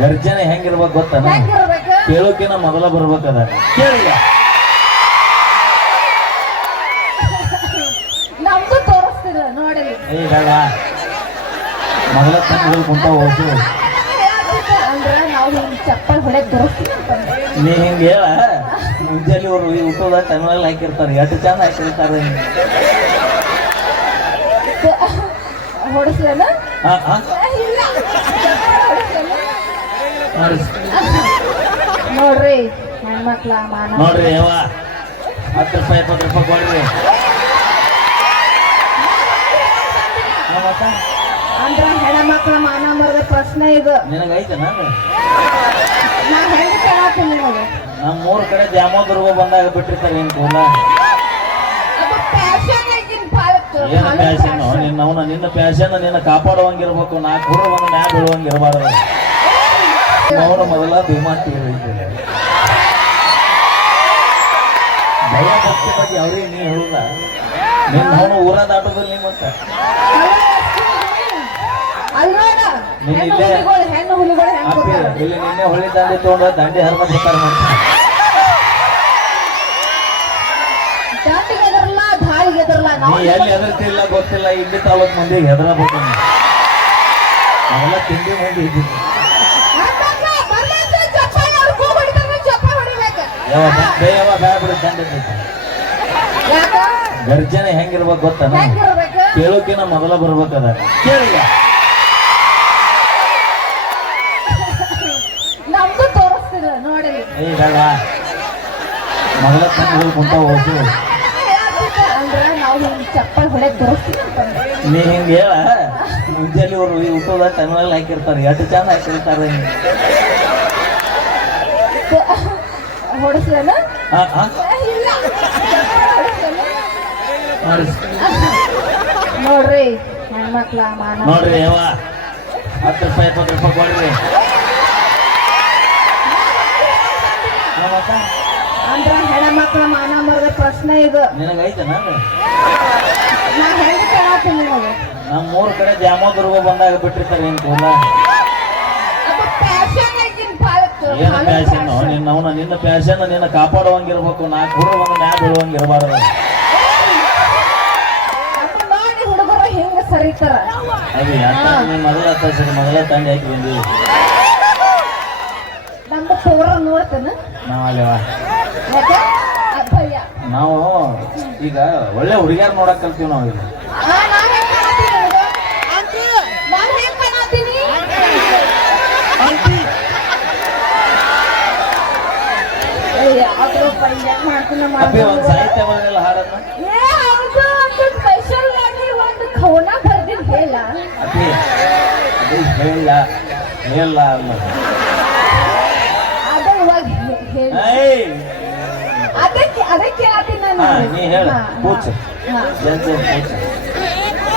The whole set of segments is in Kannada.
ಗರ್ಜನೆ ಹೆಂಗಿರ್ಬೇಕು ಗೊತ್ತಾನ? ಹೆಂಗಿರ್ಬೇಕು? ಕೇಳೋಕಿನ ಮೊದಲ ಬರ್ಬೇಕದ. ಕೇಳಿಲ್ಲ. ನಮ್ದು ತೋರಿಸ್ತಿಲ್ಲ ನೋಡಲಿ ಏ ಬೇಡ. ಮೊದಲ ತಂಗಳು ಕುಂತ ಹೋಗು. ಅಂದ್ರ ನಾವು ಹಿಂಗ್ ಚಪ್ಪಲ್ ಹೊಡೆದ್ ತೋರಿಸ್ತೀವಿ ನೀ ಹಿಂಗೆ ಹೇಳ. ಮುಂಜಾನೆ ಅವರು ಊಟದ ಟೈಮಲ್ಲಿ ಹಾಕಿರ್ತಾರೆ. ಎಷ್ಟು ಚಂದ ಹಾಕಿರ್ತಾರೆ ಇಲ್ಲ. ಹೊಡಿಸ್ಲೇನ? ನೋಡ್ರಿ ಹೆಣ್ಮಕ್ಳ ಮಾನ ನೋಡ್ರಿ ಯವ್ವ. ಹತ್ತು ರೂಪಾಯಿ ಇಪ್ಪತ್ತು ರೂಪಾಯಿ ಕೊಡ್ರಿ? ಅಂದ್ರ ಹೆಣ್ಮಕ್ಳ ಮಾನ ಮರದ ಪ್ರಶ್ನೆ ಇದು. ನಿನಗೈತೆ ನಾನು? ನಾ ಹೆಂಗ್ ಕೇಳತ್ತೀನಿ ನಿಮಗೆ ನಮ್ಮ ಮೂರು ಕಡೆ ದ್ಯಾಮೋದುರ್ಗ ಬಂದಾಗ ಬಿಟ್ಟಿರ್ತಾರೆ ಏನ್ ಕೂಲ? ಏನು ಪ್ಯಾಶನ್ ನಿನ್ನ ಅವನ ನಿನ್ನ ಪ್ಯಾಶನ್ ನಿನ್ನ ಕಾಪಾಡುವಂಗಿರ್ಬೇಕು. ನಾ ಕೂಡ ಒಂದು ಮ್ಯಾ ಬೀಳುವಂಗಿರಬಾರ್ದು. ಅವನು ಮೊದಲ ಭೀಮಾ ಟಿವಿ ಭಯ ಭಕ್ತಿ ಬಗ್ಗೆ ಅವ್ರಿಗೆ ನೀ ನಿನ್ನ ಅವನು ಊರ ದಾಟೋದಿಲ್ಲ ಮತ್ತೆ? ನೀನ್ ಇಲ್ಲೇ- ಅಪ್ಪಿ ನಿನ್ನೆ ಹೊಳಿ ದಾಂಡಿ ತಗೊಂಡು ದಾಂಡಿ ಮತ್ತೆ? ನೀ ಎಲ್ಲಿ ಹೆದರ್ತಿಲ್ಲ ಗೊತ್ತಿಲ್ಲ ಇಲ್ಲಿ ತಾಲೂಕ್ ಮಂದಿ ಹೆದರಬೇಕು. ಅವೆಲ್ಲ ತಿಂಡಿ ಮಂದಿ ಇದ್ದಿದ್ದು ಯಾವ ಯಾವ ಬ್ಯಾ ಬಿಡು ದಂಡ ಐತಿ. ಯಾಕ? ಗರ್ಜನೆ ಹೆಂಗಿರ್ಬೇಕು ಗೊತ್ತಾನ? ಹೆಂಗಿರ್ಬೇಕು? ಕೇಳೋಕಿನ ಮೊದಲ ಬರ್ಬೇಕದ. ಕೇಳಿಲ್ಲ ನಮ್ದು ತೋರಿಸ್ತಿಲ್ಲ ನೋಡಲಿ ಏ ಬೇಡ ಮೊದಲ ತಂಗಳು ಕುಂತ ಹೋಗು. ಅಂದ್ರ ನಾವು ಹಿಂಗ್ ಚಪ್ಪಲ್ ಹೊಡೆದ್ ತೋರಿಸ್ತೀವಿ ನೀ ಹಿಂಗೆ ಹೇಳ. ಮುಂಜಾನೆ ಅವರು ಊಟದ ಟೈಮಲ್ಲಿ ಹಾಕಿರ್ತಾರೆ. ಎಷ್ಟು ಚಂದ ಹಾಕಿರ್ತಾರೆ? ಹೊಡಿಸ್ಲೇನ? ನೋಡ್ರಿ ಹೆಣ್ಮಕ್ಳ ಮಾನ. ನೋಡ್ರಿ ಯವ್ವ. ಹತ್ತು ರೂಪಾಯಿ ಇಪ್ಪತ್ತು ರೂಪಾಯಿ ಕೊಡ್ರಿ? ಅಂದ್ರ ಹೆಣ್ಮಕ್ಳ ಮಾನ ಮರದ ಪ್ರಶ್ನೆ ಇದು. ನಿನಗೈತೆ ನಾನು ನಾ ಹೆಂಗ್ ಕೇಳತ್ತೀನಿ ನಿಮಗೆ ನಮ್ಮ ಮೂರು ಕಡೆ ದ್ಯಾಮೋದುರ್ಗ ಬಂದಾಗ ಬಿಟ್ಟಿರ್ತಾರೆ ಏನ್ ಕೂಲ ಏನು ಪ್ಯಾಶನ್ ನಿನ್ನ ಅವನ ನಿನ್ನ ಪ್ಯಾಶನ್ ನಿನ್ನ ಕಾಪಾಡುವಂಗಿರ್ಬೇಕು. ನಾ ಕೂಡ ಒಂದು ಮ್ಯಾ ಬೀಳುವಂಗಿರಬಾರ್ದು ನೋಡಿ ಹುಡುಗರು ಹಿಂಗ ಸರಿತಾರ. ಅದು ಯಾಕ ನೀ ಮಗಳ ಹತ್ತ ಸರಿ ಮೊದಲ ತಂಡಿ ಹಾಕಿ ಬಂದಿವಿ. ನಮ್ದು ಪೂರ ನೋಡ್ತೇನೆ? ನಾವು ಅಲ್ಲಿ ಯಾಕೆ ಅಬ್ಬಯ್ಯ ನಾವು ಈಗ ಒಳ್ಳೆ ಹುಡುಗಿಯರ್ ನೋಡಕ್ ಕಲ್ತೀವಿ ನಾವು ಈಗ. ಆ, ನಾನ್ ಹೆಂಗ್ ಕಾಣತೀನಿ ನಿನಗೆ? ನಾನ್ ಹೆಂಗ್ ಕಾಣತೀನಿ? ಅಯ್ಯ, ಅದ್ರ ಪಲ್ಯ ಮಾಡ್ತೀನಿ, ಅಪ್ಪಿ ಒಂದ್ ಮಾಡ್ತೀನಿ. ಸಾಹಿತ್ಯ ಬರಲಿಲ್ಲ ಹಾಡನ್ನ ಏ, ಹೌದು, ಒಂದು special ಆಗಿ ಒಂದು ಕವನ ಬರ್ದಿದ್ ಹೇಳ ಅಪ್ಪಿ ಅದು ಹೇಳಿಲ್ಲ ಹೇಳಿಲ್ಲ ಅಲ್ಲ ಅದ ಇವಾಗ ಹೇ- ಹೇಳ ಏಯ್ ಅದಕ್ಕೆ ಅದಕ್ಕೆ ಹೇಳ್ತೀನಿ ನಾನು ಹಾ ನೀ ಹೇಳ ಹಾ, ಕೂಚು ಹಾ. ಜನ್ ಜನ್ ಕೂಚು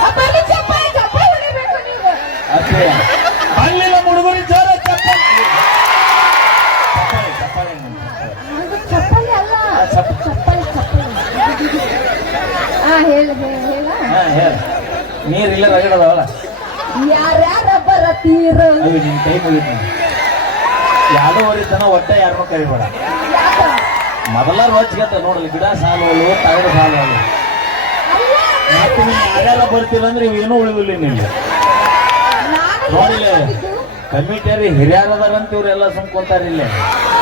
ಅಪ್ಪ, ಅಲ್ಲಿ ಚಪ್ಪಾಳೆ ಚಪ್ಪಾಳೆ ಹೊಡಿಬೇಕು ನೀವು ಅಪ್ಪಿ ಚಪ್ಪಲಿ ಚಪ್ಪಲಿ ಹಾ ಹೇಳ ಹೇಳ ಹೇಳ. ಹಾ ಹೇಳ. ನೀರ್ ಇಲ್ಲ ರಗಡದವಲ್ಲ ಯಾರ್ಯಾರ ಬರತೀರ ಅವಿ ನಿನ್ ಕೈ ತನ ಒಟ್ಟೆ ಯಾರನ್ನೂ ಕರಿಬೇಡ ಮೊದಲ ರೋಜ್ಗತ್ತ ನೋಡಲಿ ಗಿಡ ಸಾಲು ತಗಡು ತಗಡ ಸಾಲು ಅಲ್ಲು ಅಲ್ಲ, ಮತ್ತೆ ನೀವು ಯಾರ್ಯಾರ ಬರ್ತಿಲ್ಲ ಅಂದ್ರೆ ಇವೇನೂ ಉಳಿವಿಲ್ಲ ನಿಮ್ಗೆ ನೋಡಿಲ್ಲ. ಕಮಿಟಿಯರಿ ಹಿರಿಯರದಾರಂತ ಇವರೆಲ್ಲ ಸುಮ್ಕೊಂತಾರ ಇಲ್ಲೇ ಹೌದಾ?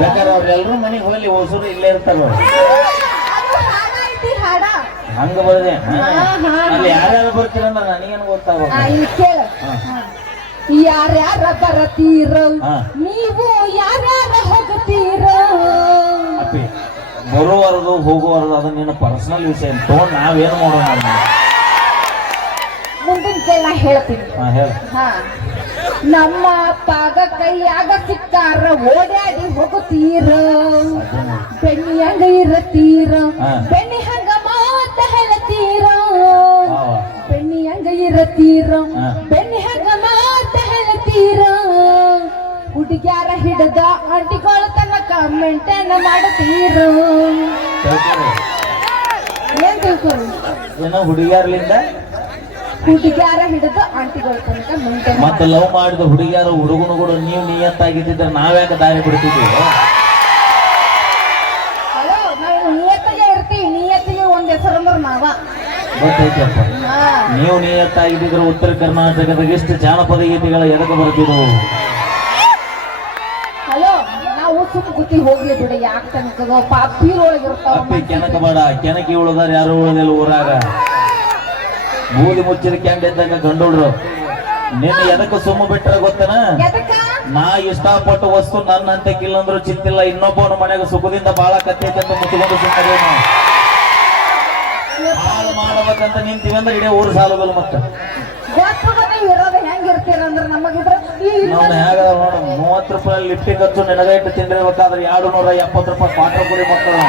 ಬೇಕಾದ್ರೆ ಅವ್ರೆಲ್ಲರೂ ಮನೆಗೆ ಹೋಗ್ಲಿ ಹೊಸರು ಇಲ್ಲೇ ಇರ್ತಾರೆ ಹಂಗ ಬರ್ದೆ. ಅಲ್ಲಿ ಯಾರ್ಯಾರು ಬರ್ತೀರ ಅಂದ್ರೆ ನನಗೇನು ಗೊತ್ತಾಗ. ಯಾರ್ಯಾರ ಬರತೀರ. ನೀವು ಯಾರ್ಯಾರ ಹೋಗತೀರ. ಬರುವರದು ಹೋಗುವರದು ಅದನ್ನ ಅದು ನಿನ್ನ ಪರ್ಸನಲ್ ವಿಷಯ. ತಗೊಂಡು ನಾವೇನು ಮಾಡೋಣ? ಮುಂದಿನ ಕೇಳ ಹೇಳ್ತೀನಿ. ಹಾ ಹೇಳ. ನಮ್ಮ ಪಾದ ಕೈಯಾಗ ಸಿಕ್ಕಾರ ಓಡಾಡಿ ಹೋಗುತ್ತೀರ ಬೆಣ್ಣಿ ಹಂಗ ಇರತೀರ ಹಾ. ಬೆಣ್ಣಿ ಹಂಗ ಮಾತ ಹೇಳ್ತೀರ ವಾವ. ಬೆಣ್ಣಿ ಹಂಗ ಇರತೀರ. ಬೆಣ್ಣಿ ಹಂಗ ಮಾತ ಹೇಳತ್ತೀರ ಹುಡುಗ್ಯಾರ ಹಿಡ್ದ ಅಂಟಿಗಳ ತನಕ ಮೆಂಟೇನ್ ಮಾಡುತ್ತೀರ. ಏನ್ ತಿಳ್ಕೊರಿ ಏನೋ ಹುಡುಗಿಯರ್ಲಿಂದ ಹುಡುಗಿಯಾರ ಹಿಡಿದು ಆಂಟಿಗಳ ತನಕ ಮತ್ತೆ ಲವ್ ಮಾಡಿದ ಹುಡುಗಿಯರು ಹುಡುಗನು ಕೂಡ ನೀವು ನಿಯತ್ತಾಗಿದ್ದಿದ್ರೆ ನಾವ್ಯಾಕೆ ದಾರಿ ಬಿಡ್ತಿದ್ವಿ? ಹಲೋ ನಾವು ನಿಯತ್ತಿಗೆ ಇರ್ತೀವಿ ನಿಯತ್ತಿಗೆ ಒಂದ್ ಹೆಸರು ಅಂದ್ರೆ ನಾವ. ಗೊತ್ತೈತಪ್ಪ ಹಾ. ನೀವು ನಿಯತ್ತಾಗಿದ್ದಿದ್ರೆ ಉತ್ತರ ಕರ್ನಾಟಕದ ಎಷ್ಟು ಜಾನಪದ ಗೀತೆಗಳ ಎದಕ್ಕೆ ಬರ್ತಿದ್ವು? ಹಲೋ ನಾವು ಸುಮ್ ಗುತ್ತಿ ಹೋಗ್ಲಿ ಬಿಡ ಯಾಕೆ ಅಪ್ಪಿ ಕೆನಕ ಬೇಡ ಕೆನಕಿ ಉಳದಾರ ಯಾರು ಉಳದಿಲ್ಲ ಊರಾಗ. ಬೂದಿ ಮುಚ್ಚಿದ ಕ್ಯಾಂಡ್ ಇದ್ದಾಗ ಗಂಡುಡ್ರು ನಿನ್ನ ಎದಕ್ಕೆ ಸುಮ್ಮ ಬಿಟ್ರೆ ಗೊತ್ತನ? ನಾ ಇಷ್ಟಪಟ್ಟು ವಸ್ತು ನನ್ನ ಅಂತಕ್ಕಿಲ್ಲ ಅಂದ್ರೂ ಚಿಂತಿಲ್ಲ ಇನ್ನೊಬ್ಬನ ಮನೆಗೆ ಸುಖದಿಂದ ಬಾಳ ಕತ್ತೈತೆ ಅಂತ ಮುಚ್ಚಿಕೊಂಡು ಸುಮ್ಮನೆ ಹಾಳು ಮಾಡ್ಬೇಕಂತ ನಿಂತೀವಿ ಅಂದ್ರೆ ಇಡೀ ಊರು ಸಾಲುಗಲ್ಲ ಮತ್ತೆ. ನೀವು ಹೆಂಗ್ ನೋಡು ಮೂವತ್ತು ರೂಪಾಯಿ ಲಿಫ್ಟಿಗೆ ಖರ್ಚು ನಿನಗ ಇಟ್ಟು ತಿಂದಿರ್ಬೇಕಾದ್ರೆ ಎರಡು ನೂರ ಎಪ್ಪತ್ತು ರೂಪಾಯಿ ಕ್ವಾರ್ಟರ್ ಕುಡಿ ಮಕ್ಕಳು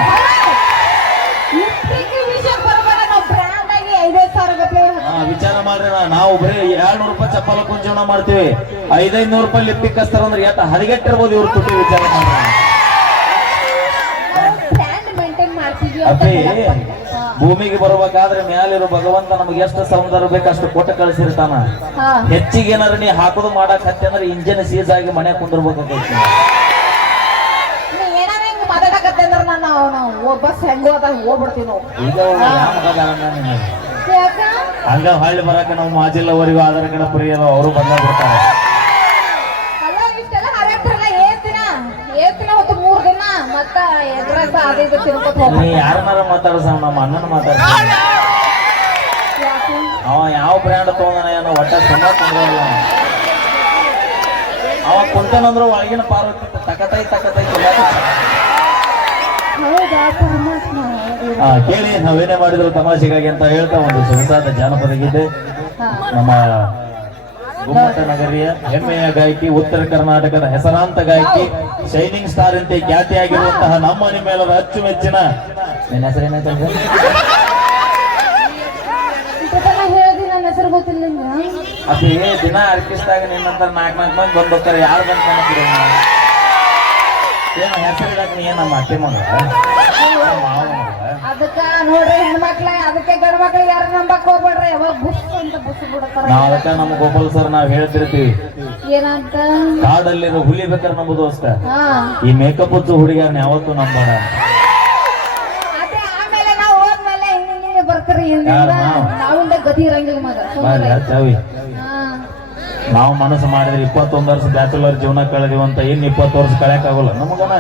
ವಿಚಾರ ಮಾಡ್ರಿ ನಾವು ಬರೀ ಎರಡ್ ನೂರು ರೂಪಾಯಿ ಚಪ್ಪಲ ಕುಂಜೀವನ ಮಾಡ್ತೀವಿ. ಐದೈದು ನೂರು ರೂಪಾಯಿ ಲಿಫ್ಟಿಗೆ ಕಸ್ತಾರ ಅಂದ್ರೆ ಎಟ್ಟ ಹರಿಗೆಟ್ಟಿರ್ಬೋದು ಇವ್ರ ತುಟ್ಟಿ ವಿಚಾರ ಮಾಡ್ರಿ ಅಪ್ಪಿ. ಭೂಮಿಗೆ ಬರ್ಬೇಕಾದ್ರೆ ಮ್ಯಾಲಿರೋ ಭಗವಂತ ನಮ್ಗೆ ಎಷ್ಟು ಸೌಂದರ್ಯ ಬೇಕು ಅಷ್ಟು ಕೊಟ್ಟ ಕಳಿಸಿರ್ತಾನ. ಹೆಚ್ಚಿಗೆ ಏನಾರ ನೀ ಹಾಕೋದು ಮಾಡಕ್ ಹತ್ತಿ ಅಂದ್ರೆ ಇಂಜಿನ್ ಸೀಸ್ ಆಗಿ ಮನೆ ಕುಂದಿರ್ಬೇಕಂತ ಈಗ ಹಂಗ. ಹಳ್ಳಿ ಬರಕ ನಾವು ಮಾಜಿಲ್ಲ ಅವರಿಗೂ ಕಾರ್ಡ್ ಫ್ರೀ ಅದಾವ ಅವರು ಬಂದ ತಿನ್ಕೊತ ನೀ ಯಾರನ್ನಾರ ಮಾತಾಡ್ಸ ನಮ್ಮ ಅಣ್ಣನ ಮಾತಾಡ್ಸ ಅವ ಯಾವ ಬ್ರ್ಯಾಂಡ್ ತಗೊಂಡನ ಏನೋ ಒಟ್ಟ ಸುಮ್ಮ ಕೊಂಡ್ರಲ್ಲ ಅವ ಕುಂತನಂದ್ರ ಒಳಗಿನ ಪಾರ್ವತಿ ತಕತೈ ತಕತೈ ಹೌದಾ ಕೇಳಿ ನಾವೇನೇ ಮಾಡಿದ್ರು ತಮಾಷೆಗಾಗಿ ಅಂತ ಹೇಳ್ತಾ ಒಂದು ಸೊಗಸಾದ ಜಾನಪದ ಗೀತೆ. ನಮ್ಮ ಗುಮ್ಮಟ ನಗರಿಯ ಹೆಮ್ಮೆಯ ಗಾಯಕಿ ಉತ್ತರ ಕರ್ನಾಟಕದ ಹೆಸರಾಂತ ಗಾಯಕಿ ಶೈನಿಂಗ್ ಸ್ಟಾರ್ ಅಂತ ಖ್ಯಾತಿಯಾಗಿರುವಂತಹ ನಮ್ಮ ನಿಮ್ಮೆಲ್ಲರ ಅಚ್ಚುಮೆಚ್ಚಿನ ನಿನ್ನ ಹೆಸರೇನಾಯ್ತಲ್ಲ ಇಷ್ಟೆಲ್ಲ ನನ್ನ ಹೆಸರು ಗೊತ್ತಿಲ್ಲ ನಿಂಗೆ? ಅಪ್ಪಿ ದಿನ ಅರ್ಪಿಸಿದಾಗ ನಿನ್ನಂತ ನಾಲ್ಕು ನಾಲ್ಕು ಮಂದಿ ಬಂದು ಹೋಗ್ತಾರೆ ಯಾರು ಬಂದ್ ಕಾಣ್ತೀರ ಏನ ಹೆಸರು ಇಡಕ್ ನೀ ಏನಮ್ಮ ಅತ್ತೆ ಮಗ? ಮಾವ ಮಗ. ಅದಕ್ಕ ನೋಡ್ರಿ ಹೆಣ್ಮಕ್ಳ ಅದಕ್ಕೆ ಗಂಡ ಮಕ್ಳು ಯಾರು ನಂಬಕ್ ಹೋಗ್ಬೇಡ್ರಿ. ಯಾವಾಗ ಬುಸ್ ಅಂತ ಬುಸ್ ಅದಕ್ಕ ನಮ್ಮ ಗೋಪಾಲ್ ಸರ್ ನಾವ್ ಹೇಳ್ತಿರ್ತೀವಿ. ಏನಂತ? ಕಾಡಲ್ಲಿರೋ ಹುಲಿ ಬೇಕಾರ ನಂಬುದು ಅಷ್ಟ. ಈ ಮೇಕಪ್ ಹಚ್ಚು ಹುಡುಗಿಯರ್ನ ಯಾವತ್ತು ನಂಬೋಣ ಅದೇ ಆಮೇಲೆ ನಾವು ಹೋದ್ಮೇಲೆ ಹಿಂಗೆ ಬರ್ತೀರಿ? ನಾವಿಂದ ಗತಿ ಇರಂಗಿಲ್ಲ ಮಗ. ಚಾವಿ ನಾವು ಮನಸ್ಸು ಮಾಡಿದ್ರೆ ಇಪ್ಪತ್ತೊಂದು ವರ್ಷ ಬ್ಯಾಚುಲರ್ ಜೀವನ ಕಳೆದಿವಂತ ಇನ್ ಇಪ್ಪತ್ತು ವರ್ಷ ಕಳೆಯಕ್ಕಾಗಲ್ಲ ಆಗೋಲ್ಲ. ನಮಗನ?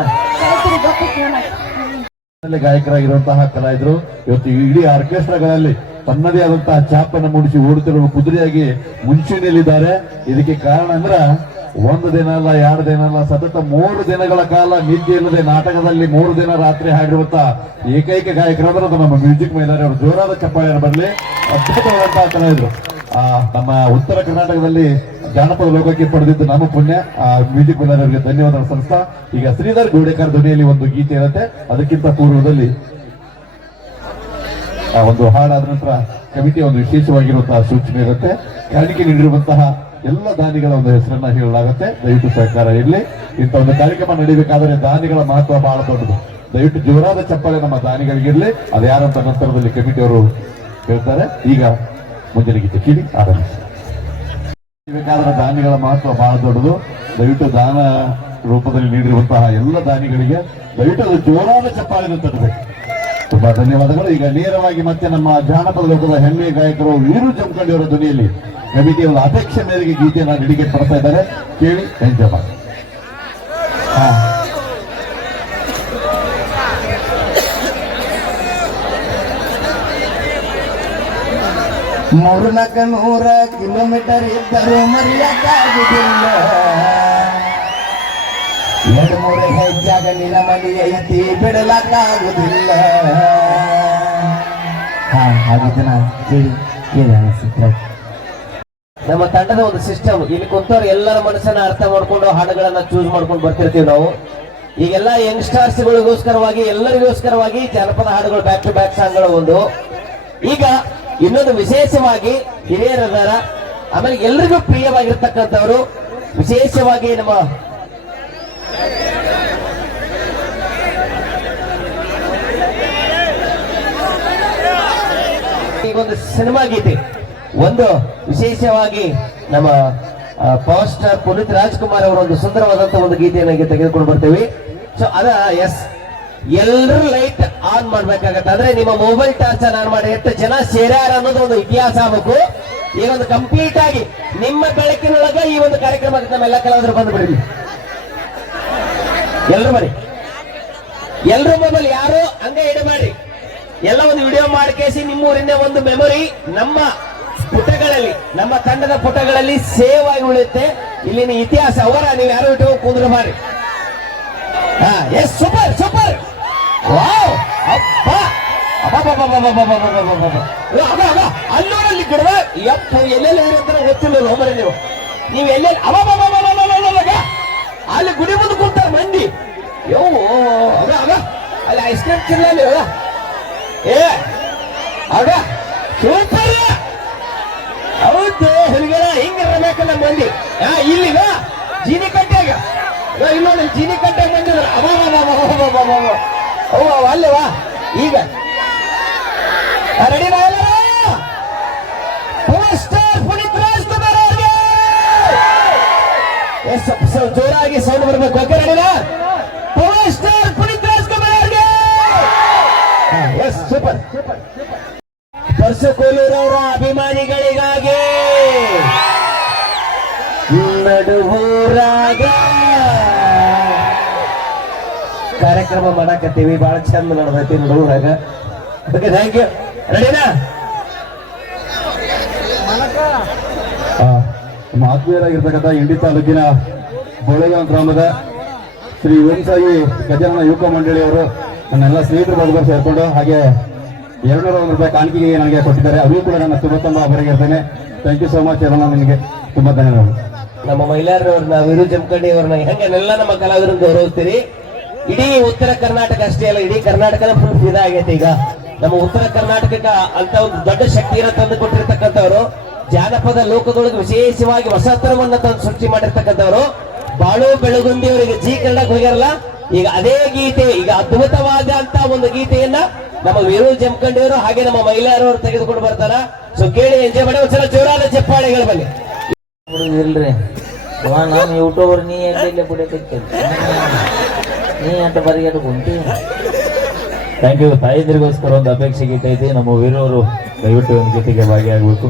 ಗಾಯಕರಾಗಿರುವಂತಹ ಕಲಾವಿದರು ಇವತ್ತು ಇಡೀ ಆರ್ಕೆಸ್ಟ್ರಾಗಳಲ್ಲಿ ತನ್ನದೇ ಆದಂತಹ ಚಾಪನ್ನು ಮೂಡಿಸಿ ಓಡುತ್ತಿರುವ ಕುದುರೆಯಾಗಿ ಮುಂಚೂಣಿಯಲ್ಲಿದ್ದಾರೆ. ಇದಕ್ಕೆ ಕಾರಣ ಅಂದ್ರ ಒಂದು ದಿನ ಅಲ್ಲ, ಎರಡು ದಿನ ಅಲ್ಲ, ಸತತ ಮೂರು ದಿನಗಳ ಕಾಲ ನಿದ್ದೆ ಇಲ್ಲದೆ ನಾಟಕದಲ್ಲಿ ಮೂರು ದಿನ ರಾತ್ರಿ ಹಾಡಿರುವಂತ ಏಕೈಕ ಗಾಯಕರಾದ್ರು ನಮ್ಮ ಮ್ಯೂಸಿಕ್ ಮೈದಾರಿ ಅವರು ಜೋರಾದ ಚಪ್ಪಾಳೆಯನ್ನು ಬರಲಿ, ಅದ್ಭುತವಾದಂತಹ ಕಲಾವಿದರು. ಆ, ನಮ್ಮ ಉತ್ತರ ಕರ್ನಾಟಕದಲ್ಲಿ ಜಾನಪದ ಲೋಕಕ್ಕೆ ಪಡೆದಿದ್ದು ನಾನು ಪುಣ್ಯ. ಆ ಮ್ಯೂಸಿಕ್ ಅವರಿಗೆ ಧನ್ಯವಾದ ಸಂಸ್ಥಾ ಈಗ ಶ್ರೀಧರ್ ಗೋಡೆಕರ್ ಧ್ವನಿಯಲ್ಲಿ ಒಂದು ಗೀತೆ ಇರುತ್ತೆ. ಅದಕ್ಕಿಂತ ಪೂರ್ವದಲ್ಲಿ ಆ ಒಂದು ಹಾಡಾದ ನಂತರ ಕಮಿಟಿ ಒಂದು ವಿಶೇಷವಾಗಿರುವಂತಹ ಸೂಚನೆ ಇರುತ್ತೆ. ಕಾಣಿಕೆ ನೀಡಿರುವಂತಹ ಎಲ್ಲ ದಾನಿಗಳ ಒಂದು ಹೆಸರನ್ನ ಹೇಳಲಾಗುತ್ತೆ. ದಯವಿಟ್ಟು ಸಹಕಾರ ಇರಲಿ. ಇಂಥ ಒಂದು ಕಾರ್ಯಕ್ರಮ ನಡೀಬೇಕಾದ್ರೆ ದಾನಿಗಳ ಮಹತ್ವ ಬಹಳ ದೊಡ್ಡದು. ದಯವಿಟ್ಟು ಜೋರಾದ ಚಪ್ಪಾಳೆ ನಮ್ಮ ದಾನಿಗಳಿಗಿರಲಿ ಅದು ಯಾರಂತ ನಂತರದಲ್ಲಿ ಕಮಿಟಿಯವರು ಹೇಳ್ತಾರೆ. ಈಗ ಮುಂದಿನ ಗೀತೆ ಕೇಳಿ, ಆರಂಭಿಸಿ. ಬೇಕಾದ್ರೆ ದಾನಿಗಳ ಮಹತ್ವ ಬಹಳ ದೊಡ್ಡದು. ದಯವಿಟ್ಟು ದಾನ ರೂಪದಲ್ಲಿ ನೀಡಿರುವಂತಹ ಎಲ್ಲ ದಾನಿಗಳಿಗೆ ದಯವಿಟ್ಟು ಜೋರಾದ ಚಪ್ಪಾಳೆಯನ್ನು ತಟ್ಟಬೇಕು. ತುಂಬಾ ಧನ್ಯವಾದಗಳು. ಈಗ ನೇರವಾಗಿ ಮತ್ತೆ ನಮ್ಮ ಜಾನಪದ ಲೋಕದ ಹೆಮ್ಮೆಯ ಗಾಯಕರು ವೀರು ಜಮಖಂಡಿಯವರ ಧ್ವನಿಯಲ್ಲಿ ಕಮಿಟಿಯ ಒಂದು ಅಪೇಕ್ಷೆ ಮೇರೆಗೆ ಗೀತೆಯನ್ನು ಡೆಡಿಕೇಟ್ ಪಡ್ತಾ ಇದ್ದಾರೆ. ಕೇಳಿ, ಎಂಜಾಯ್ ಮಾಡಿ. ಮೂರ್ನಾಲ್ಕ ನೂರ ಕಿಲೋಮೀಟರ್ ಇದ್ದರೂ ಮರ್ಯಾದಾಗುವುದಿಲ್ಲ ಎರಡು ಮೂರು ಹೆಜ್ಜಾಗ ನಿನ್ನ ಮನೆ ಐತಿ ಬಿಡಲಾಗುವುದಿಲ್ಲ ಹಾಗಿದ್ದನ ಕೇಳಿ ಕೇಳಿ ಅನಿಸುತ್ತೆ ನಮ್ಮ ತಂಡದ ಒಂದು ಸಿಸ್ಟಮ್, ಇಲ್ಲಿ ಕುಂತವ್ರು ಎಲ್ಲರ ಮನಸ್ಸನ್ನ ಅರ್ಥ ಮಾಡ್ಕೊಂಡು ಹಾಡುಗಳನ್ನ ಚೂಸ್ ಮಾಡ್ಕೊಂಡು ಬರ್ತಿರ್ತೀವಿ ನಾವು. ಈಗೆಲ್ಲ ಯಂಗ್ಸ್ಟರ್ಸ್ ಗಳಿಗೋಸ್ಕರವಾಗಿ ಎಲ್ಲರಿಗೋಸ್ಕರವಾಗಿ ಜನಪದ ಹಾಡುಗಳು ಬ್ಯಾಕ್ ಟು ಬ್ಯಾಕ್ ಸಾಂಗ್ಗಳು ಒಂದು. ಈಗ ಇನ್ನೊಂದು ವಿಶೇಷವಾಗಿ ಹಿರಿಯರದಾರ ಆಮೇಲೆ ಎಲ್ರಿಗೂ ಪ್ರಿಯವಾಗಿರ್ತಕ್ಕಂಥವರು. ವಿಶೇಷವಾಗಿ ನಮ್ಮ ಒಂದು ಸಿನಿಮಾ ಗೀತೆ. ಒಂದು ವಿಶೇಷವಾಗಿ ನಮ್ಮ ಪವರ್ ಸ್ಟಾರ್ ಪುನೀತ್ ರಾಜ್ಕುಮಾರ್ ಅವರ ಒಂದು ಸುಂದರವಾದಂತಹ ಒಂದು ಗೀತೆಯನ್ನು ತೆಗೆದುಕೊಂಡು ಬರ್ತೇವೆ. ಸೊ ಅದ ಎಸ್ ಎಲ್ಲರೂ ಲೈಟ್ ಆನ್ ಮಾಡ್ಬೇಕಾಗತ್ತೆ. ಅಂದ್ರೆ ನಿಮ್ಮ ಮೊಬೈಲ್ ಟಾರ್ಚ್ ಆನ್ ಮಾಡಿ ಎಷ್ಟು ಜನ ಸೇರ್ಯಾರ ಅನ್ನೋದು ಒಂದು ಇತಿಹಾಸ ಆಗಬೇಕು. ಈ ಒಂದು ಕಂಪ್ಲೀಟ್ ಆಗಿ ನಿಮ್ಮ ಬೆಳಕಿನೊಳಗ ಈ ಒಂದು ಕಾರ್ಯಕ್ರಮಕ್ಕೆ ನಮ್ಮೆಲ್ಲ ಕೆಲವರು ಬಂದು ಬಿಡ್ರಿ ಎಲ್ರು ಬನ್ನಿ. ಎಲ್ರು ಮೊಬೈಲ್ ಯಾರು? ಹಂಗೆ ಇಡಬೇಡಿ ಎಲ್ಲ ಒಂದು ವಿಡಿಯೋ ಮಾಡ್ಕೇಸಿ ನಿಮ್ಮೂರಿನ ಒಂದು ಮೆಮೊರಿ ನಮ್ಮ ಪುಟಗಳಲ್ಲಿ, ನಮ್ಮ ತಂಡದ ಪುಟಗಳಲ್ಲಿ ಸೇವ್ ಆಗಿ ಉಳಿಯುತ್ತೆ. ಇಲ್ಲಿನ ಇತಿಹಾಸ ಅವರ, ನೀವು ಯಾರು ಇಟ್ಟು ಕುಂದ್ರ ಮಾಡಿ ಸೂಪರ್ ಸೂಪರ್ ಅಪ್ಪ ಅಲ್ಲೂರಲ್ಲಿ ಗಿಡದ ಯಪ್ಪ ಎಲ್ಲೆಲ್ಲ ಅಂತ ಗೊತ್ತಿಲ್ಲ ಹೋಮರಿ ನೀವು. ನೀವು ಎಲ್ಲೆಲ್ಲಿ ಅವ ಅಲ್ಲಿ ಗುಡಿ ಮುಂದೆ ಕೂತಾರ ಮಂದಿ. ಯೋ ಅದ ಅದ ಅಲ್ಲಿ ಐಸ್ ಕ್ರೀಮ್ ತಿನ್ನಲಿ ಅಗ ಏ ಅದ ಸೂಪರ್ ಹೌದು ಹುಡುಗರ ಹಿಂಗ ಇರಬೇಕಲ್ಲ ಮಂದಿ. ಇಲ್ಲಿಗ ಜೀನಿ ಕಟ್ಟಾಗ ಇನ್ನೊಂದು ಜೀನಿ ಕಟ್ಟಾಗ ಬಂದಿದ್ರ. ಅವ ಈಗ. ರೆಡಿ ಸ್ಟಾರ್ ಪುನೀತ್ ರಾಜ್ಕುಮಾರ್ ಅವ್ರಿಗೆ. ಎಸ್ ಸ- ಜೋರಾಗಿ ಸೌಂಡ್ ಬರಬೇಕು. ಓಕೆ ರೆಡಿನಾ ಪವರ್ ಸ್ಟಾರ್ ಪುನೀತ್ ರಾಜ್ಕುಮಾರ್ ಅವ್ರಿಗೆ. ಎಸ್ ಸೂಪರ್ ಪರಸು ಕೋಲೂರವರ ಅಭಿಮಾನಿಗಳಿಗಾಗಿ. ನಡುವೂರಾಗ ಕಾರ್ಯಕ್ರಮ ಮಾಡಾಕತ್ತೀವಿ ಬಹಳ ಚಂದ ನಡೆದೈತಿ ನಡುವೂರಾಗ ಓಕೆ ಥ್ಯಾಂಕ್ ಯು ರೆಡಿನಾ ನಮ್ಮ ಆತ್ಮೀಯರಾಗಿರ್ತಕ್ಕಂಥ ಇಂಡಿ ತಾಲೂಕಿನ ಬೋಳೆಗಾಂವ್ ಗ್ರಾಮದ ಶ್ರೀ ವೇಣಸಾಯಿ ಗಜಾನನ ಯುವಕ ಮಂಡಳಿಯವರು ನನ್ನೆಲ್ಲ ಸ್ನೇಹಿತರು ಬಂದು ಸೇರಿಕೊಂಡು ಹಾಗೆ ಎರಡ್ನೂರ ಒಂದು ರೂಪಾಯಿ ಕಾಣಿಕೆಗೆ ನನಗೆ ಕೊಟ್ಟಿದ್ದಾರೆ. ಅದು ಕೂಡ ನನ್ನ ತುಂಬ ತುಂಬ ಬರೆಗಿರ್ತೇನೆ ಥ್ಯಾಂಕ್ ಯು ಸೋ ಮಚ್ ಎಲ್ಲ ನಿಮಗೆ. ತುಂಬ ಧನ್ಯವಾದಗಳು. ನಮ್ಮ ಮಹಿಳೆಯರವ್ರನ್ನ ವಿರು ಜಮಖಂಡಿ ಅವ್ರನ್ನ ಹೆಂಗೆಲ್ಲ ನಮ್ಮ ಕಲಾವಿದರನ್ನು ಗೌರವಿಸ್ತೀರಿ? ಇಡೀ ಉತ್ತರ ಕರ್ನಾಟಕ ಅಷ್ಟೇ ಅಲ್ಲ, ಇಡೀ ಕರ್ನಾಟಕದ ಫುಲ್ ಇದಾಗೈತೆ ಈಗ. ನಮ್ಮ ಉತ್ತರ ಕರ್ನಾಟಕಕ್ಕೆ ಅಂತ ಒಂದು ದೊಡ್ಡ ಶಕ್ತಿಯನ್ನು ತಂದು ಕೊಟ್ಟಿರ್ತಕ್ಕಂಥವ್ರು, ಜಾನಪದ ಲೋಕದೊಳಗೆ ವಿಶೇಷವಾಗಿ ಹೊಸತನವನ್ನು ತಂದು ಸೃಷ್ಟಿ ಮಾಡಿರ್ತಕ್ಕಂಥವ್ರು, ಬಾಳು ಬೆಳಗುಂದಿ ಅವರಿಗೆ ಜಿ ಕನ್ನಡಕ್ಕೆ ಹೋಗ್ಯಾರಲ್ಲ, ಈಗ ಅದೇ ಗೀತೆ, ಈಗ ಅದ್ಭುತವಾದಂತ ಒಂದು ಗೀತೆಯನ್ನ ನಮ್ಮ ವೀರು ಜಮಖಂಡಿಯವರು ಹಾಗೆ ನಮ್ಮ ಮಹಿಳೆಯರವರು ತೆಗೆದುಕೊಂಡು ಬರ್ತಾರ. ಸೊ ಕೇಳಿ ಎಂಜಾಯ್ ಮಾಡಿ ಒಂದ್ಸಲ ಜೋರಾದ ಚಪ್ಪಾಳೆಗಳು ಬನ್ನಿ. ನಾನು ಯೂಟ್ಯೂಬರ್ ನೀ ಬಿಡಕೈತಿ ನೀ ಅಂತ ಕುಂತಿ ಥ್ಯಾಂಕ್ ಯು ತಾಯಂದಿರಿಗೋಸ್ಕರ ಒಂದು ಅಪೇಕ್ಷೆ ಗೀತೈತಿ ನಮ್ಮ ವೀರವರು ದಯವಿಟ್ಟು ಒಂದು ಗೀತೆಗೆ ಭಾಗಿಯಾಗಬೇಕು.